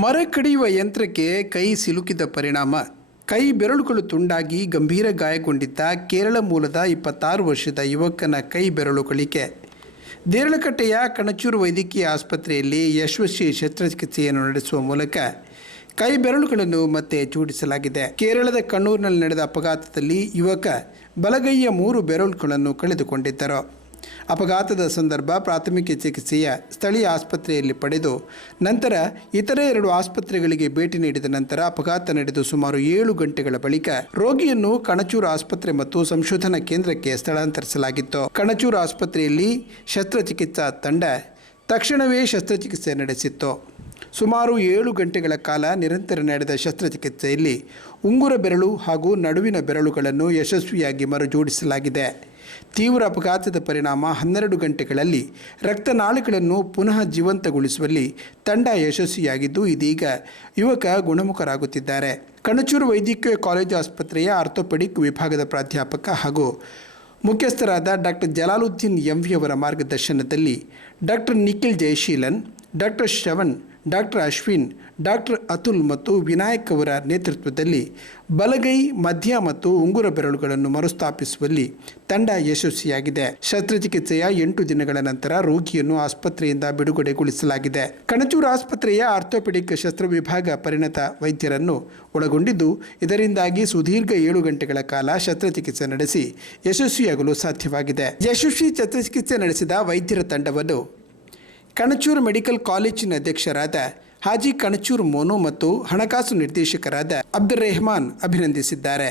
ಮರ ಕಡಿಯುವ ಯಂತ್ರಕ್ಕೆ ಕೈ ಸಿಲುಕಿದ ಪರಿಣಾಮ. ಕೈ ಬೆರಳುಗಳು ತುಂಡಾಗಿ ಗಂಭೀರ ಗಾಯಗೊಂಡಿದ್ದ ಕೇರಳ ಮೂಲದ ಇಪ್ಪತ್ತಾರು ವರ್ಷದ ಯುವಕನ ಕೈ ಬೆರಳುಗಳಿಗೆ ದೇರಳಕಟ್ಟೆಯ ಕಣಚೂರು ವೈದ್ಯಕೀಯ ಆಸ್ಪತ್ರೆಯಲ್ಲಿ ಯಶಸ್ವಿ ಶಸ್ತ್ರಚಿಕಿತ್ಸೆಯನ್ನು ನಡೆಸುವ ಮೂಲಕ ಕೈ ಬೆರಳುಗಳನ್ನು ಮತ್ತೆ ಜೋಡಿಸಲಾಗಿದೆ. ಕೇರಳದ ಕಣ್ಣೂರಿನಲ್ಲಿ ನಡೆದ ಅಪಘಾತದಲ್ಲಿ ಯುವಕ ಬಲಗೈಯ ಮೂರು ಬೆರಳುಗಳನ್ನು ಕಳೆದುಕೊಂಡಿದ್ದರು. ಅಪಘಾತದ ಸಂದರ್ಭ ಪ್ರಾಥಮಿಕ ಚಿಕಿತ್ಸೆಯ ಸ್ಥಳೀಯ ಆಸ್ಪತ್ರೆಯಲ್ಲಿ ಪಡೆದು ನಂತರ ಇತರೆ ಎರಡು ಆಸ್ಪತ್ರೆಗಳಿಗೆ ಭೇಟಿ ನೀಡಿದ ನಂತರ ಅಪಘಾತ ನಡೆದು ಸುಮಾರು ಏಳು ಗಂಟೆಗಳ ಬಳಿಕ ರೋಗಿಯನ್ನು ಕಣಚೂರು ಆಸ್ಪತ್ರೆ ಮತ್ತು ಸಂಶೋಧನಾ ಕೇಂದ್ರಕ್ಕೆ ಸ್ಥಳಾಂತರಿಸಲಾಗಿತ್ತು. ಕಣಚೂರು ಆಸ್ಪತ್ರೆಯಲ್ಲಿ ಶಸ್ತ್ರಚಿಕಿತ್ಸಾ ತಂಡ ತಕ್ಷಣವೇ ಶಸ್ತ್ರಚಿಕಿತ್ಸೆ ನಡೆಸಿತ್ತು. ಸುಮಾರು ಏಳು ಗಂಟೆಗಳ ಕಾಲ ನಿರಂತರ ನಡೆದ ಶಸ್ತ್ರಚಿಕಿತ್ಸೆಯಲ್ಲಿ ಉಂಗುರ ಬೆರಳು ಹಾಗೂ ನಡುವಿನ ಬೆರಳುಗಳನ್ನು ಯಶಸ್ವಿಯಾಗಿ ಮರುಜೋಡಿಸಲಾಗಿದೆ. ತೀವ್ರ ಅಪಘಾತದ ಪರಿಣಾಮ ಹನ್ನೆರಡು ಗಂಟೆಗಳಲ್ಲಿ ರಕ್ತನಾಳಗಳನ್ನು ಪುನಃ ಜೀವಂತಗೊಳಿಸುವಲ್ಲಿ ತಂಡ ಯಶಸ್ವಿಯಾಗಿದ್ದು ಇದೀಗ ಯುವಕ ಗುಣಮುಖರಾಗುತ್ತಿದ್ದಾರೆ. ಕಣಚೂರು ವೈದ್ಯಕೀಯ ಕಾಲೇಜು ಆಸ್ಪತ್ರೆಯ ಆರ್ಥೋಪೆಡಿಕ್ ವಿಭಾಗದ ಪ್ರಾಧ್ಯಾಪಕ ಹಾಗೂ ಮುಖ್ಯಸ್ಥರಾದ ಡಾಕ್ಟರ್ ಜಲಾಲುದ್ದೀನ್ ಎಂವಿ ಅವರ ಮಾರ್ಗದರ್ಶನದಲ್ಲಿ doctor Nikhil Jayashilan doctor Shravan doctor Ashwin, doctor Atul ಮತ್ತು ವಿನಾಯಕ್ ಅವರ ನೇತೃತ್ವದಲ್ಲಿ ಬಲಗೈ, ಮಧ್ಯ ಮತ್ತು ಉಂಗುರ ಬೆರಳುಗಳನ್ನು ಮರುಸ್ಥಾಪಿಸುವಲ್ಲಿ ತಂಡ ಯಶಸ್ವಿಯಾಗಿದೆ. ಶಸ್ತ್ರಚಿಕಿತ್ಸೆಯ ಎಂಟು ದಿನಗಳ ನಂತರ ರೋಗಿಯನ್ನು ಆಸ್ಪತ್ರೆಯಿಂದ ಬಿಡುಗಡೆಗೊಳಿಸಲಾಗಿದೆ. ಕಣಚೂರು ಆಸ್ಪತ್ರೆಯ ಆರ್ಥೋಪೆಡಿಕ್ ಶಸ್ತ್ರ ವಿಭಾಗ ಪರಿಣತ ವೈದ್ಯರನ್ನು ಒಳಗೊಂಡಿದ್ದು, ಇದರಿಂದಾಗಿ ಸುದೀರ್ಘ ಏಳು ಗಂಟೆಗಳ ಕಾಲ ಶಸ್ತ್ರಚಿಕಿತ್ಸೆ ನಡೆಸಿ ಯಶಸ್ವಿಯಾಗಲು ಸಾಧ್ಯವಾಗಿದೆ. ಯಶಸ್ವಿ ಶಸ್ತ್ರಚಿಕಿತ್ಸೆ ನಡೆಸಿದ ವೈದ್ಯರ ತಂಡವನ್ನು ಕಣಚೂರು ಮೆಡಿಕಲ್ ಕಾಲೇಜಿನ ಅಧ್ಯಕ್ಷರಾದ ಹಾಜಿ ಕಣಚೂರು ಮೋನು ಮತ್ತು ಹಣಕಾಸು ನಿರ್ದೇಶಕರಾದ ಅಬ್ದುಲ್ ರೆಹಮಾನ್ ಅಭಿನಂದಿಸಿದ್ದಾರೆ.